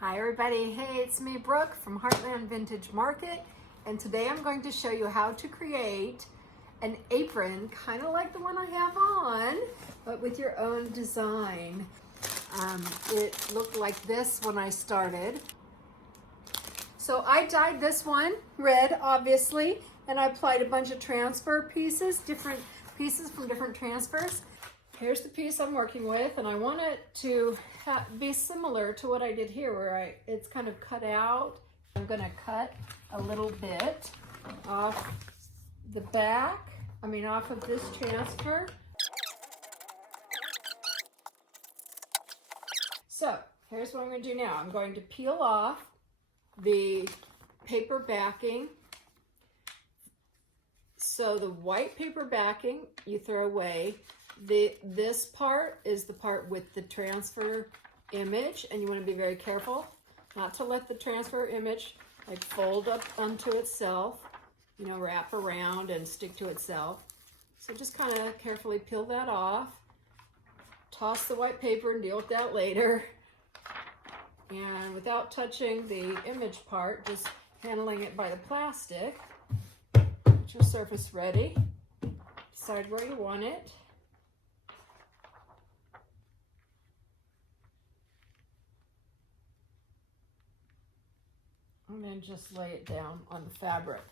Hi everybody, hey, it's me Brooke from Heartland Vintage Market, and today I'm going to show you how to create an apron kind of like the one I have on, but with your own design. It looked like this when I started. So I dyed this one red, obviously, and I applied a bunch of transfer pieces, different pieces from different transfers. Here's the piece I'm working with, and I want it to be similar to what I did here, where it's kind of cut out. I'm going to cut a little bit off the back, off of this transfer. So here's what I'm going to do now. I'm going to peel off the paper backing. So the white paper backing you throw away. This part is the part with the transfer image, and you want to be very careful not to let the transfer image like fold up onto itself, wrap around and stick to itself. So just kind of carefully peel that off, toss the white paper and deal with that later. And without touching the image part, just handling it by the plastic. Get your surface ready. Decide where you want it. And then just lay it down on the fabric.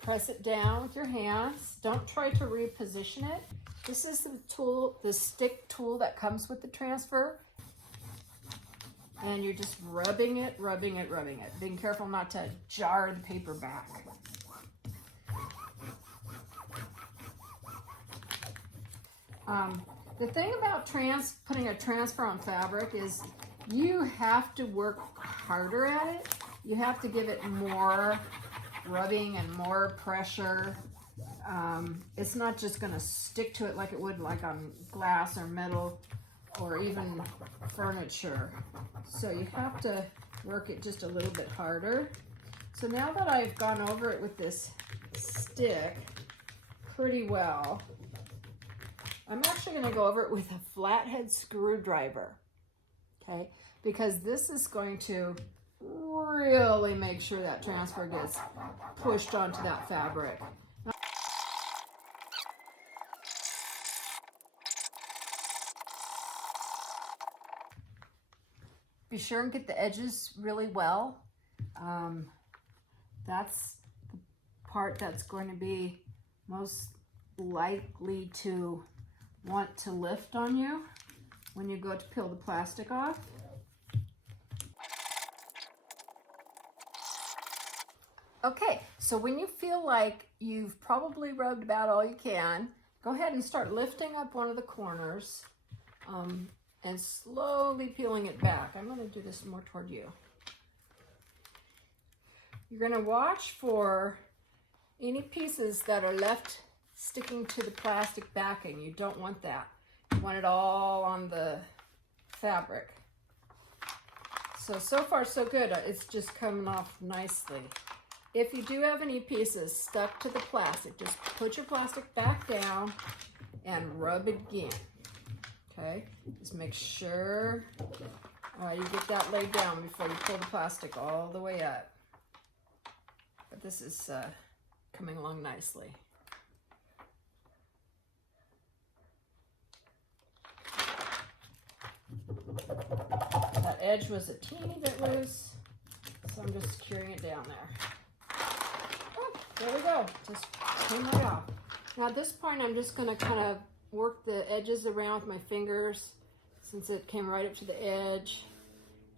Press it down with your hands. Don't try to reposition it. This is the tool, the stick tool that comes with the transfer. And you're just rubbing it. Being careful not to jar the paper back. The thing about putting a transfer on fabric is you have to work harder at it. You have to give it more rubbing and more pressure. It's not just going to stick to it like it would like on glass or metal or even furniture. So you have to work it just a little bit harder. So now that I've gone over it with this stick pretty well, I'm actually going to go over it with a flathead screwdriver, okay? Because this is going to really make sure that transfer gets pushed onto that fabric. Be sure and get the edges really well. That's the part that's going to be most likely to want to lift on you when you go to peel the plastic off. Okay, so when you feel like you've probably rubbed about all you can, go ahead and start lifting up one of the corners and slowly peeling it back. I'm going to do this more toward you. You're going to watch for any pieces that are left sticking to the plastic backing. You don't want that. You want it all on the fabric. So far so good. It's just coming off nicely. If you do have any pieces stuck to the plastic, just put your plastic back down and rub again, okay? Just make sure you get that laid down before you pull the plastic all the way up. But this is coming along nicely. That edge was a teeny bit loose, so I'm just securing it down there. There we go, just came right off. Now at this point, I'm just gonna kind of work the edges around with my fingers since it came right up to the edge.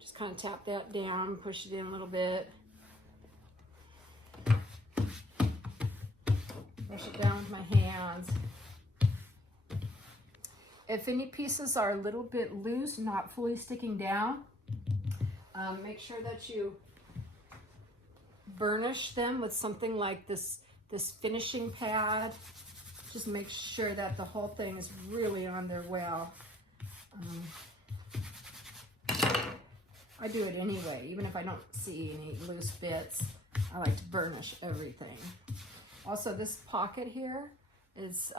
Just kind of tap that down, push it in a little bit. Push it down with my hands. If any pieces are a little bit loose, not fully sticking down, make sure that you burnish them with something like this finishing pad. Just make sure that the whole thing is really on there well. I do it anyway, even if I don't see any loose bits. I like to burnish everything. Also, this pocket here is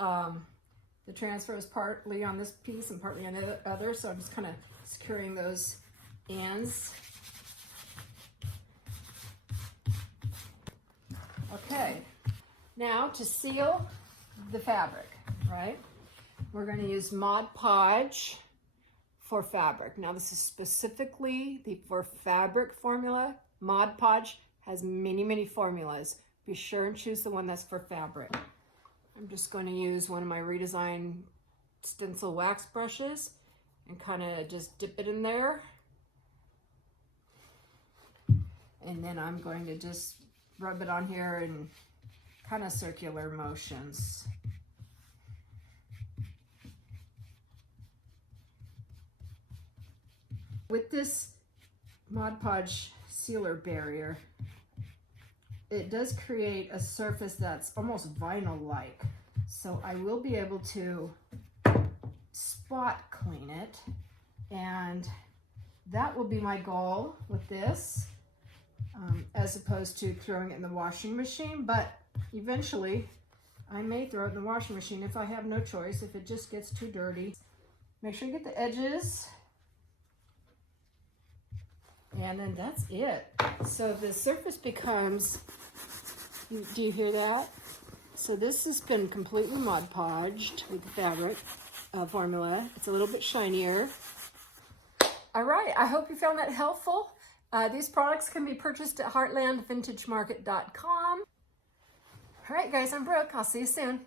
the transfer is partly on this piece and partly on the other, so I'm just kind of securing those ends Now to seal the fabric, right? We're going to use Mod Podge for fabric. Now this is specifically for fabric formula. Mod Podge has many formulas. Be sure and choose the one that's for fabric. I'm just going to use one of my redesigned stencil wax brushes and kind of just dip it in there. And then I'm going to just rub it on here in kind of circular motions. With this Mod Podge sealer barrier, it does create a surface that's almost vinyl-like. So I will be able to spot clean it, and that will be my goal with this, as opposed to throwing it in the washing machine. But eventually I may throw it in the washing machine if I have no choice, if it just gets too dirty. Make sure you get the edges, and then that's it. So the surface becomes, do you hear that? So this has been completely Mod Podged with the fabric formula. It's a little bit shinier. All right, I hope you found that helpful. These products can be purchased at heartlandvintagemarket.com. All right, guys, I'm Brooke. I'll see you soon.